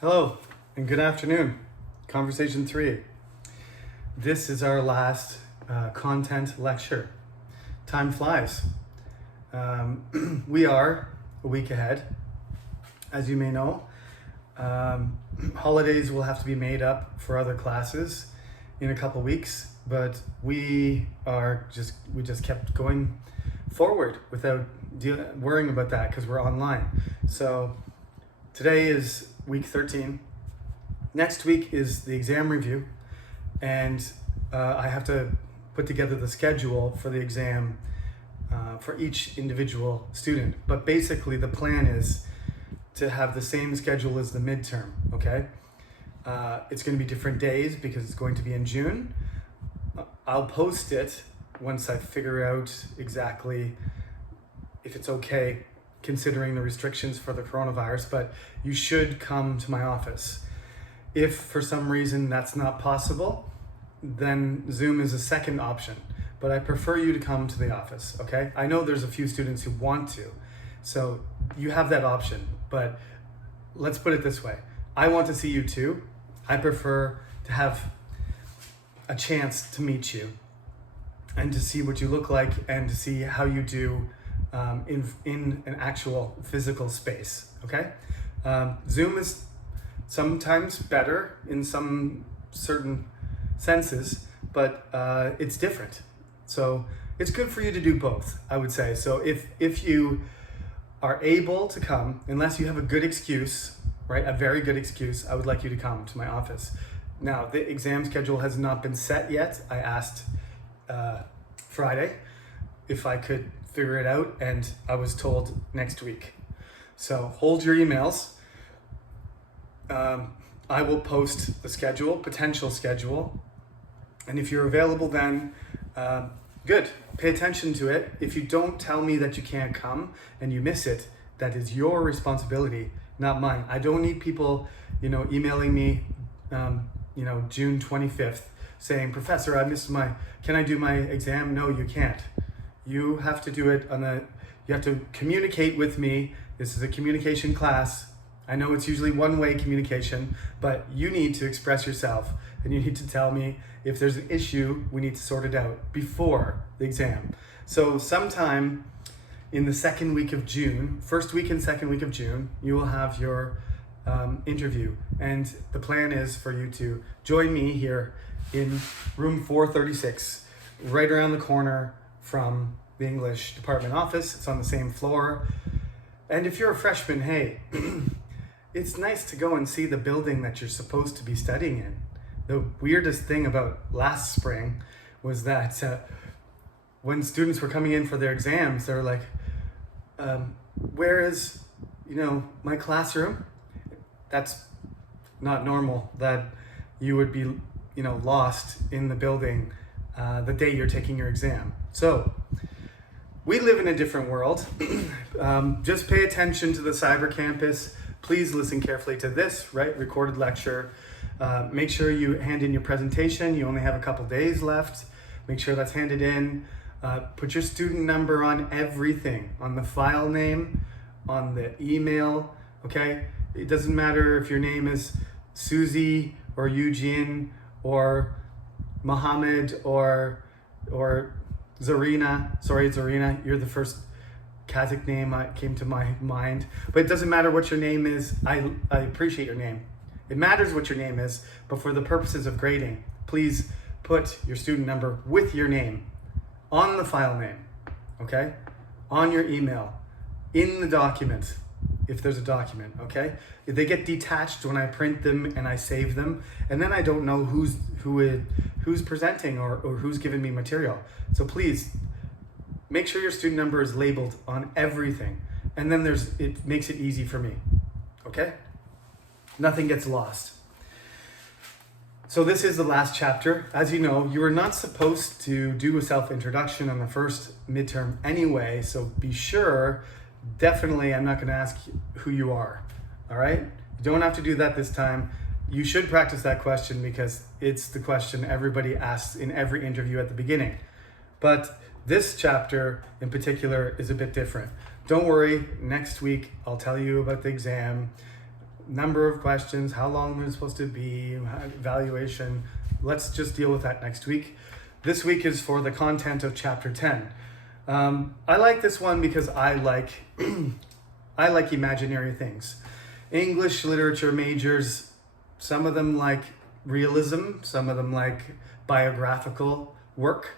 Hello and good afternoon. Conversation 3. This is our last content lecture. Time flies. We are a week ahead. As you may know, holidays will have to be made up for other classes in a couple weeks, but we just kept going forward without worrying about that because we're online. So today is week 13. Next week is the exam review, and I have to put together the schedule for the exam for each individual student. But basically the plan is to have the same schedule as the midterm, okay? It's going to be different days because it's going to be in June. I'll post it once I figure out exactly if it's okay considering the restrictions for the coronavirus, but you should come to my office. If for some reason that's not possible, then Zoom is a second option, but I prefer you to come to the office, okay? I know there's a few students who want to, so you have that option, but let's put it this way. I want to see you too. I prefer to have a chance to meet you and to see what you look like and to see how you do in an actual physical space, okay? Zoom is sometimes better in some certain senses, but it's different. So it's good for you to do both, I would say. So if you are able to come, unless you have a good excuse, right, a very good excuse, I would like you to come to my office. Now, the exam schedule has not been set yet. I asked Friday if I could figure it out, and I was told next week. So hold your emails. I will post the schedule, potential schedule, and if you're available then, good, pay attention to it. If you don't tell me that you can't come and you miss it, that is your responsibility, not mine. I don't need people, emailing me, June 25th saying, Professor, can I do my exam? No, you can't. You have to do it you have to communicate with me. This is a communication class. I know it's usually one-way communication, but you need to express yourself and you need to tell me if there's an issue, we need to sort it out before the exam. So sometime in the second week of June, first week and second week of June, you will have your interview. And the plan is for you to join me here in room 436, right around the corner from the English department office. It's on the same floor. And if you're a freshman, hey, it's nice to go and see the building that you're supposed to be studying in. The weirdest thing about last spring was that when students were coming in for their exams, they were like, where is, my classroom? That's not normal that you would be, lost in the building the day you're taking your exam. So we live in a different world. Just pay attention to the cyber campus. Please listen carefully to this, right? Recorded lecture. Make sure you hand in your presentation. You only have a couple days left. Make sure that's handed in. Put your student number on everything, on the file name, on the email, okay? It doesn't matter if your name is Susie or Eugene or Mohammed or Zarina. Sorry, Zarina, you're the first Kazakh name that came to my mind. But it doesn't matter what your name is. I appreciate your name. It matters what your name is, but for the purposes of grading, please put your student number with your name on the file name, okay? On your email, in the document, if there's a document, okay? If they get detached when I print them and I save them, and then I don't know who's presenting or who's giving me material. So please, make sure your student number is labeled on everything, and then it makes it easy for me, okay? Nothing gets lost. So this is the last chapter. As you know, you are not supposed to do a self-introduction on the first midterm anyway, so be sure, definitely I'm not going to ask who you are, all right? You don't have to do that this time. You should practice that question because it's the question everybody asks in every interview at the beginning. But this chapter in particular is a bit different. Don't worry, next week I'll tell you about the exam. number of questions, how long they're supposed to be, evaluation. Let's just deal with that next week. This week is for the content of chapter 10. I like this one because I like I like imaginary things. English literature majors, some of them like realism, some of them like biographical work.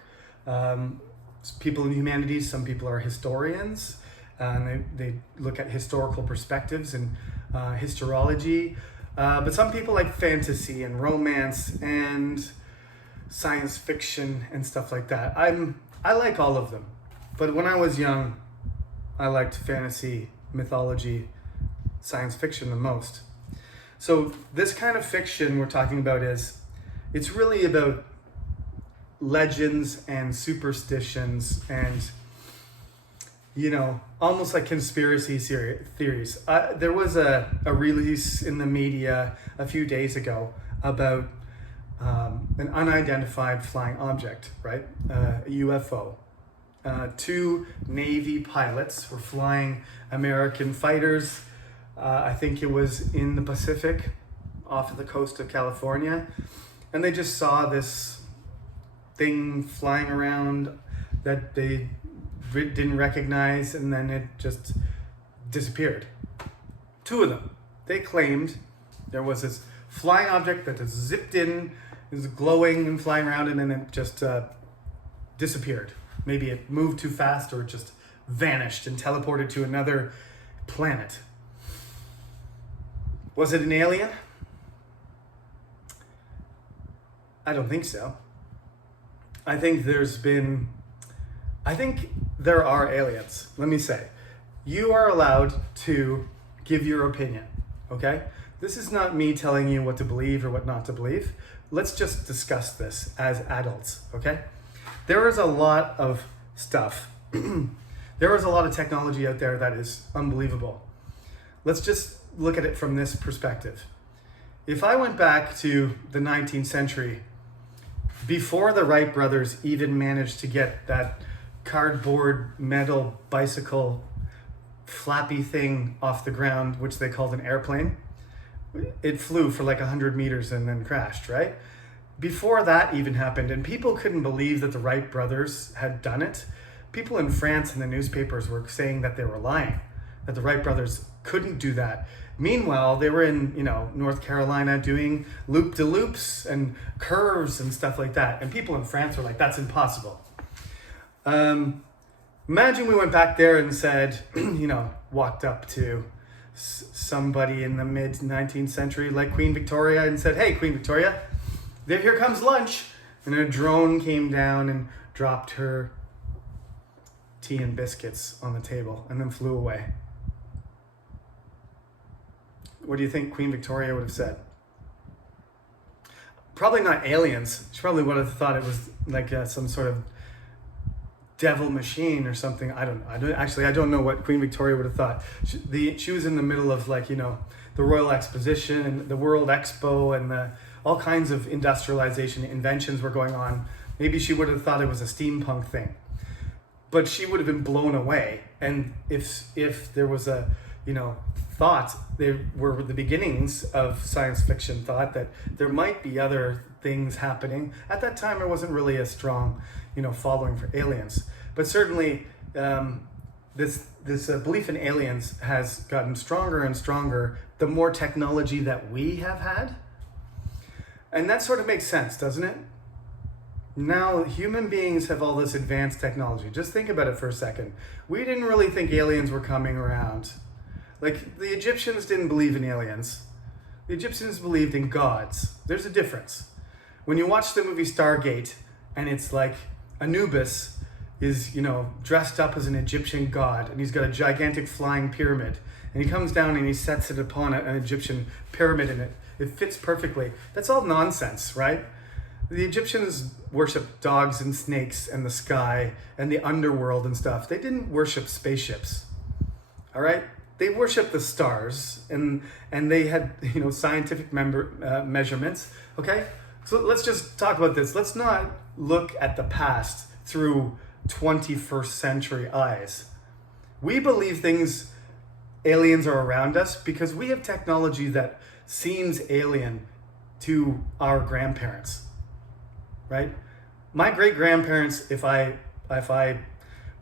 People in humanities, some people are historians, and they look at historical perspectives and historiology. But some people like fantasy and romance and science fiction and stuff like that. I like all of them. But when I was young, I liked fantasy, mythology, science fiction the most. So this kind of fiction we're talking about it's really about legends and superstitions and, almost like conspiracy theories. There was a release in the media a few days ago about an unidentified flying object, right? A UFO. Two Navy pilots were flying American fighters. I think it was in the Pacific, off of the coast of California. And they just saw this thing flying around that they didn't recognize, and then it just disappeared. Two of them. They claimed there was this flying object that just zipped in, is glowing and flying around, and then it just disappeared. Maybe it moved too fast, or it just vanished and teleported to another planet. Was it an alien? I don't think so. I think there are aliens. Let me say, you are allowed to give your opinion, okay? This is not me telling you what to believe or what not to believe. Let's just discuss this as adults, okay? There is a lot of stuff. There is a lot of technology out there that is unbelievable. Let's just look at it from this perspective. If I went back to the 19th century, before the Wright brothers even managed to get that cardboard metal bicycle flappy thing off the ground, which they called an airplane, it flew for like 100 meters and then crashed, right? Before that even happened, and people couldn't believe that the Wright brothers had done it. People in France in the newspapers were saying that they were lying, that the Wright brothers couldn't do that. Meanwhile, they were in, North Carolina doing loop-de-loops and curves and stuff like that. And people in France were like, that's impossible. Imagine we went back there and said, walked up to somebody in the mid-19th century like Queen Victoria and said, hey, Queen Victoria, here comes lunch. And a drone came down and dropped her tea and biscuits on the table and then flew away. What do you think Queen Victoria would have said? Probably not aliens. She probably would have thought it was like some sort of devil machine or something. I don't know what Queen Victoria would have thought. She was in the middle of the Royal Exposition and the World Expo, and all kinds of industrialization inventions were going on. Maybe she would have thought it was a steampunk thing, but she would have been blown away. And if there was a thought, they were the beginnings of science fiction thought that there might be other things happening. At that time, there wasn't really a strong, following for aliens. But certainly, this belief in aliens has gotten stronger and stronger the more technology that we have had. And that sort of makes sense, doesn't it? Now, human beings have all this advanced technology. Just think about it for a second. We didn't really think aliens were coming around. Like, the Egyptians didn't believe in aliens. The Egyptians believed in gods. There's a difference. When you watch the movie Stargate, and it's like Anubis is, dressed up as an Egyptian god, and he's got a gigantic flying pyramid, and he comes down and he sets it upon an Egyptian pyramid, and it fits perfectly. That's all nonsense, right? The Egyptians worshiped dogs and snakes and the sky and the underworld and stuff. They didn't worship spaceships, all right? They worshiped the stars, and they had scientific measurements. Okay, so let's just talk about this. Let's not look at the past through 21st century eyes. We believe things aliens are around us because we have technology that seems alien to our grandparents, right? My great grandparents, if I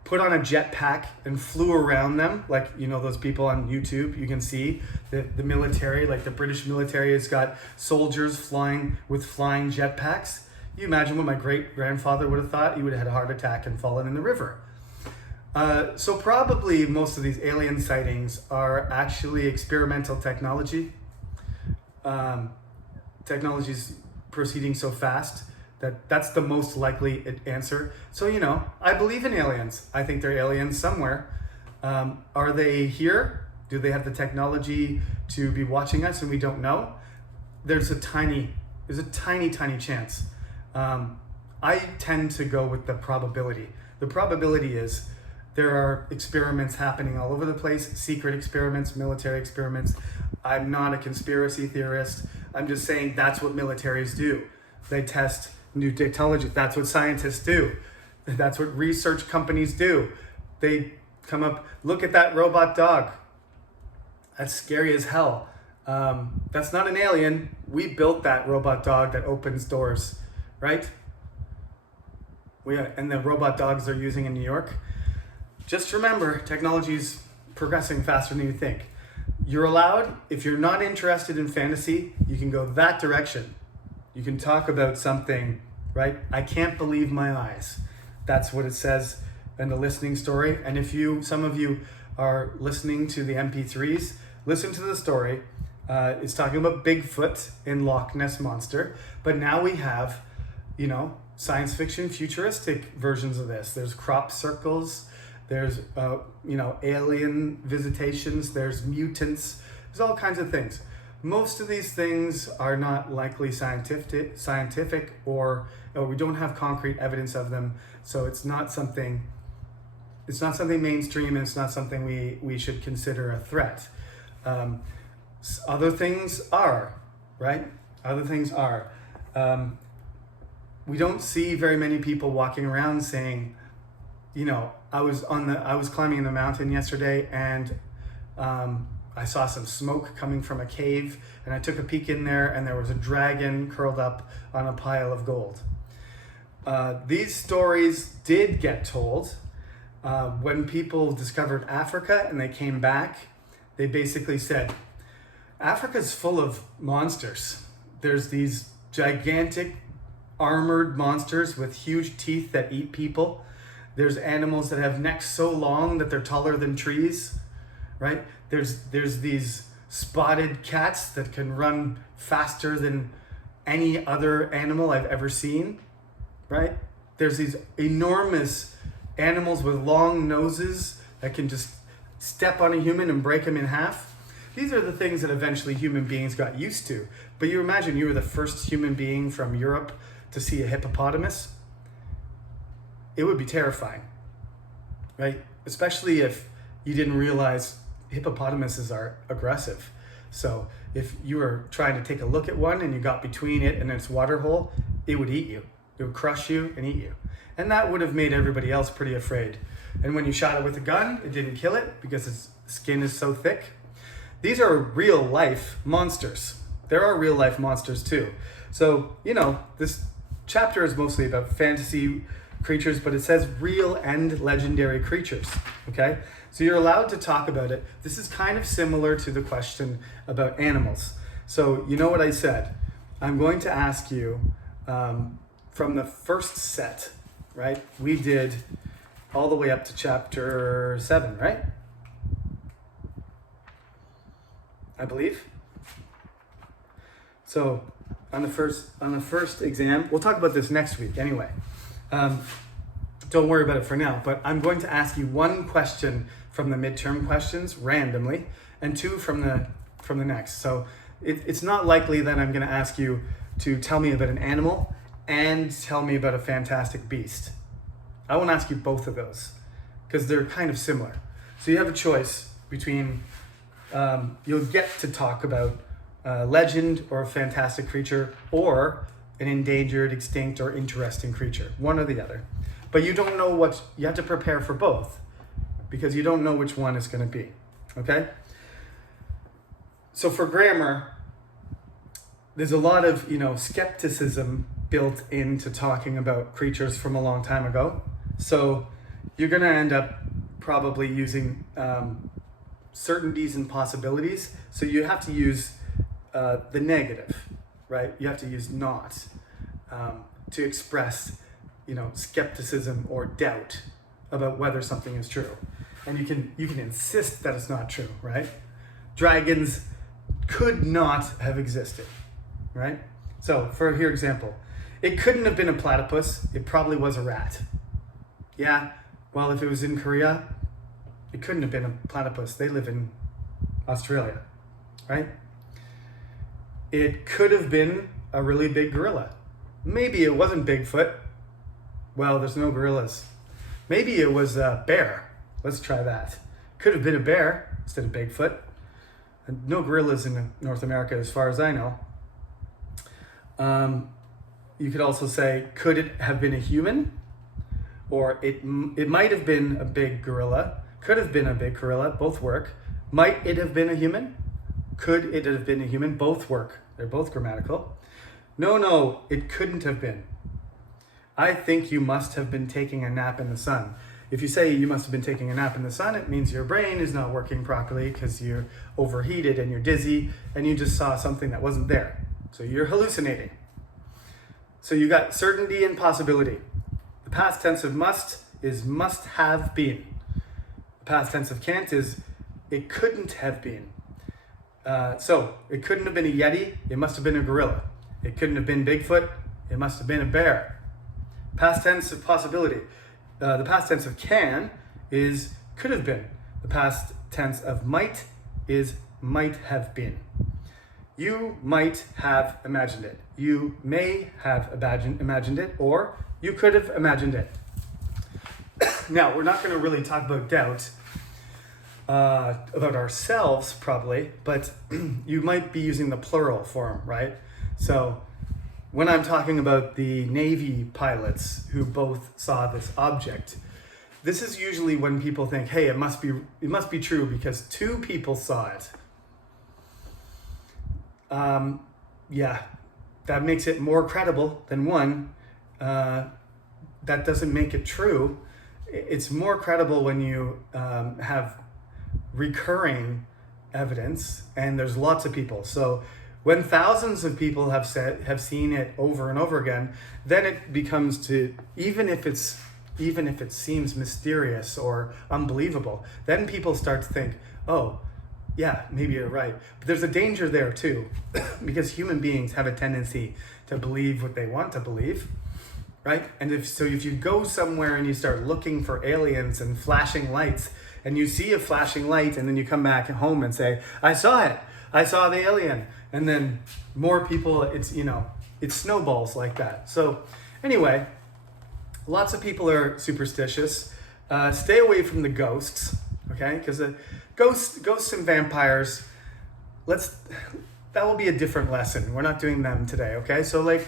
put on a jetpack and flew around them, like, you know, those people on YouTube, you can see the military, like the British military has got soldiers flying with flying jetpacks. You imagine what my great grandfather would have thought? He would have had a heart attack and fallen in the river. So probably most of these alien sightings are actually experimental technology. Technology's proceeding so fast that's the most likely answer. So, you know, I believe in aliens. I think they're aliens somewhere. Are they here? Do they have the technology to be watching us and we don't know? There's a tiny chance. I tend to go with the probability. The probability is there are experiments happening all over the place, secret experiments, military experiments. I'm not a conspiracy theorist. I'm just saying that's what militaries do. They test new technology. That's what scientists do. That's what research companies do. They come up, look at that robot dog. That's scary as hell. That's not an alien. We built that robot dog that opens doors, right? And the robot dogs they're using in New York. Just remember, technology's progressing faster than you think. You're allowed, if you're not interested in fantasy, you can go that direction. You can talk about something, right? I can't believe my eyes. That's what it says in the listening story. And if some of you are listening to the MP3s, listen to the story. It's talking about Bigfoot and Loch Ness Monster. But now we have, you know, science fiction futuristic versions of this. There's crop circles. There's, you know, alien visitations. There's mutants. There's all kinds of things. Most of these things are not likely scientific or we don't have concrete evidence of them. So it's not something mainstream, and it's not something we should consider a threat. Other things are, right? Other things are. We don't see very many people walking around saying, you know, I was climbing the mountain yesterday and I saw some smoke coming from a cave, and I took a peek in there and there was a dragon curled up on a pile of gold. These stories did get told. When people discovered Africa and they came back, they basically said, Africa's full of monsters. There's these gigantic armored monsters with huge teeth that eat people. There's animals that have necks so long that they're taller than trees, right? There's these spotted cats that can run faster than any other animal I've ever seen, right? There's these enormous animals with long noses that can just step on a human and break him in half. These are the things that eventually human beings got used to. But you imagine you were the first human being from Europe to see a hippopotamus. It would be terrifying, right? Especially if you didn't realize hippopotamuses are aggressive. So if you were trying to take a look at one and you got between it and its water hole, it would eat you. It would crush you and eat you. And that would have made everybody else pretty afraid. And when you shot it with a gun, it didn't kill it because its skin is so thick. These are real life monsters. There are real life monsters too. So, you know, this chapter is mostly about fantasy creatures, but it says real and legendary creatures, okay? So you're allowed to talk about it. This is kind of similar to the question about animals. So you know what I said? I'm going to ask you from the first set, right? We did all the way up to chapter 7, right? I believe. So on the first exam, we'll talk about this next week anyway. Don't worry about it for now, but I'm going to ask you one question from the midterm questions randomly and two from the next. So it's not likely that I'm going to ask you to tell me about an animal and tell me about a fantastic beast. I won't ask you both of those because they're kind of similar. So you have a choice between, you'll get to talk about a legend or a fantastic creature or an endangered, extinct, or interesting creature, one or the other. But you don't know you have to prepare for both because you don't know which one it's going to be, okay? So for grammar, there's a lot of, skepticism built into talking about creatures from a long time ago. So you're going to end up probably using certainties and possibilities. So you have to use the negative, right? You have to use not to express, skepticism or doubt about whether something is true. And you can insist that it's not true, right? Dragons could not have existed, right? So for here example, it couldn't have been a platypus. It probably was a rat. Yeah, well, if it was in Korea, it couldn't have been a platypus. They live in Australia, right? It could have been a really big gorilla. Maybe it wasn't Bigfoot. Well, there's no gorillas. Maybe it was a bear. Let's try that. Could have been a bear instead of Bigfoot. And no gorillas in North America as far as I know. You could also say, could it have been a human? Or it might have been a big gorilla. Could have been a big gorilla. Both work. Might it have been a human? Could it have been a human? Both work. They're both grammatical. No, it couldn't have been. I think you must have been taking a nap in the sun. If you say you must have been taking a nap in the sun, it means your brain is not working properly because you're overheated and you're dizzy and you just saw something that wasn't there. So you're hallucinating. So you got certainty and possibility. The past tense of must is must have been. The past tense of can't is it couldn't have been. So it couldn't have been a Yeti, it must have been a gorilla. It couldn't have been Bigfoot, it must have been a bear. Past tense of possibility. The past tense of can is could have been. The past tense of might is might have been. You might have imagined it. You may have imagined it, or you could have imagined it. Now, we're not going to really talk about doubt about ourselves, probably, but you might be using the plural form, right? So when I'm talking about the Navy pilots who both saw this object, this is usually when people think, hey, it must be true because two people saw it. Yeah, that makes it more credible than one. That doesn't make it true. It's more credible when you have recurring evidence and there's lots of people. So when thousands of people have seen it over and over again, then it becomes to, even if it seems mysterious or unbelievable, then people start to think, oh, yeah, maybe you're right. But there's a danger there too, because human beings have a tendency to believe what they want to believe, right? And if you go somewhere and you start looking for aliens and flashing lights, and you see a flashing light, and then you come back home and say, I saw it. I saw the alien. And then more people, it snowballs like that. So anyway, lots of people are superstitious. Stay away from the ghosts, okay? Because ghosts and vampires, that will be a different lesson. We're not doing them today, okay? So like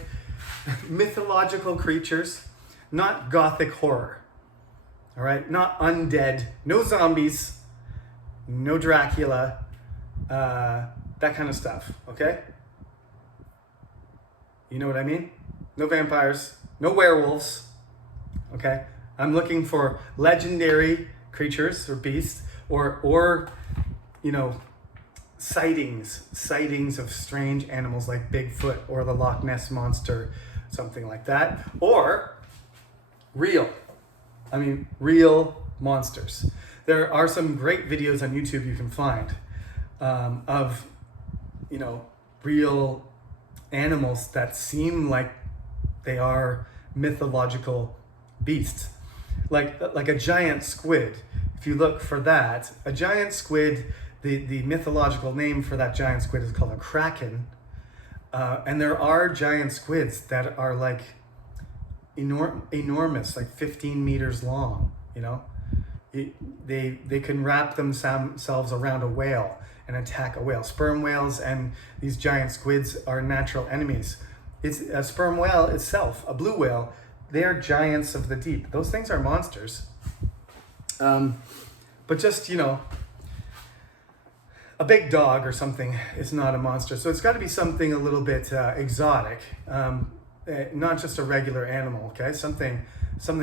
mythological creatures, not gothic horror, all right? Not undead, no zombies, no Dracula, that kind of stuff, okay? You know what I mean? No vampires, no werewolves, okay? I'm looking for legendary creatures or beasts or sightings of strange animals like Bigfoot or the Loch Ness Monster, something like that, or real monsters. There are some great videos on YouTube you can find of real animals that seem like they are mythological beasts, like a giant squid. If you look for that, a giant squid, the mythological name for that giant squid is called a kraken, and there are giant squids that are like enormous, like 15 meters long. They can wrap themselves around a whale and attack a whale. Sperm whales and these giant squids are natural enemies. It's a sperm whale itself, a blue whale. They are giants of the deep. Those things are monsters. But just, a big dog or something is not a monster. So it's got to be something a little bit exotic, not just a regular animal. Okay, something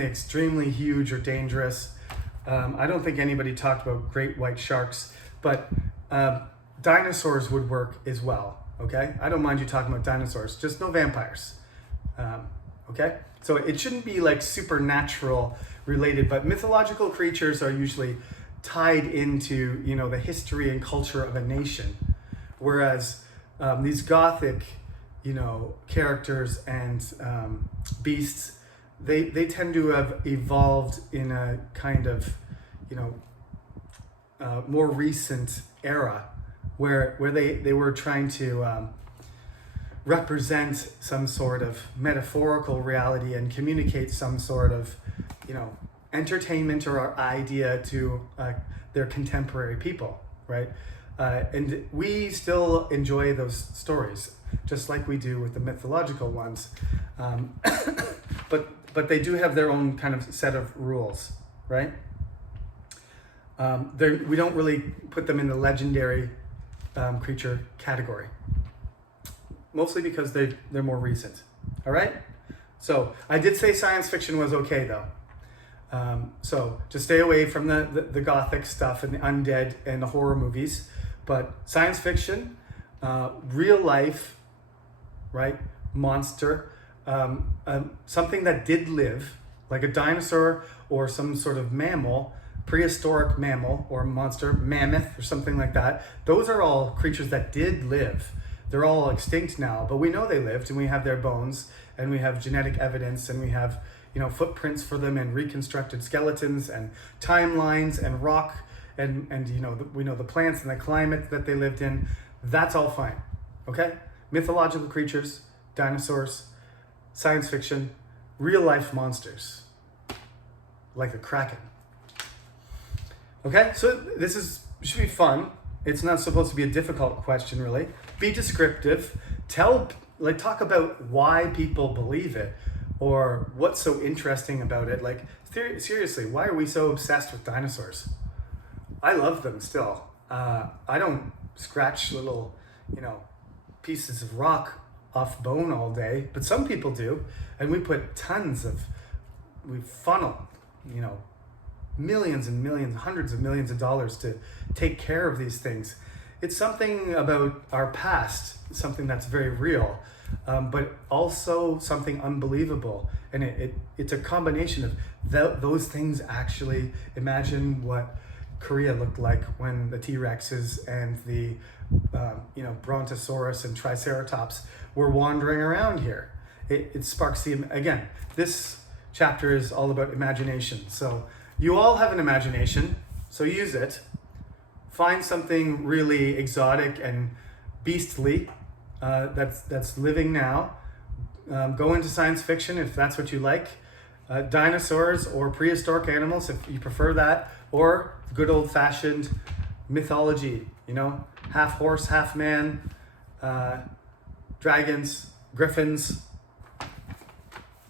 extremely huge or dangerous. I don't think anybody talked about great white sharks, but dinosaurs would work as well. Okay, I don't mind you talking about dinosaurs, just no vampires. Okay, so it shouldn't be like supernatural related, but mythological creatures are usually tied into, you know, the history and culture of a nation, whereas these gothic, you know, characters and beasts, they tend to have evolved in a kind of, you know, more recent era where they were trying to represent some sort of metaphorical reality and communicate some sort of, you know, entertainment or idea to their contemporary people, right? And we still enjoy those stories, just like we do with the mythological ones. But they do have their own kind of set of rules, right? We don't really put them in the legendary creature category, mostly because they're more recent. All right? So I did say science fiction was okay though. So just stay away from the gothic stuff and the undead and the horror movies. But science fiction, real life, right? Monster, something that did live, like a dinosaur or some sort of mammal, prehistoric mammal or monster, mammoth or something like that. Those are all creatures that did live. They're all extinct now, but we know they lived and we have their bones and we have genetic evidence and we have, you know, footprints for them and reconstructed skeletons and timelines and rock and you know, we know the plants and the climate that they lived in. That's all fine, okay? Mythological creatures, dinosaurs, science fiction, real life monsters, like the Kraken. Okay, so this should be fun. It's not supposed to be a difficult question, really. Be descriptive. Talk about why people believe it or what's so interesting about it. Like, seriously, why are we so obsessed with dinosaurs? I love them still. I don't scratch little, you know, pieces of rock off bone all day, but some people do. And we funnel, you know, millions and millions, hundreds of millions of dollars to take care of these things. It's something about our past, something that's very real, but also something unbelievable. And it's a combination of those things. Actually, imagine what Korea looked like when the T-Rexes and the you know, Brontosaurus and Triceratops were wandering around here. It sparks again, this chapter is all about imagination. So you all have an imagination, so use it. Find something really exotic and beastly that's living now. Go into science fiction if that's what you like. Dinosaurs or prehistoric animals if you prefer that, or good old-fashioned mythology, you know, half horse, half man, dragons, griffins,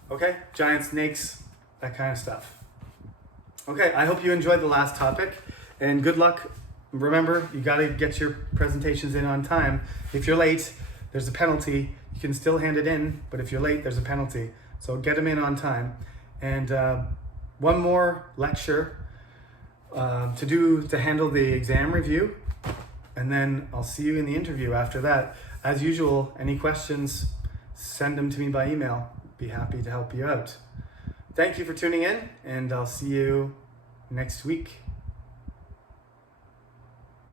okay, giant snakes, that kind of stuff. Okay, I hope you enjoyed the last topic, and good luck. Remember, you got to get your presentations in on time. If you're late, there's a penalty. You can still hand it in, but if you're late, there's a penalty. So get them in on time. And one more lecture to handle the exam review, and then I'll see you in the interview after that. As usual, any questions, send them to me by email. Be happy to help you out. Thank you for tuning in, and I'll see you next week.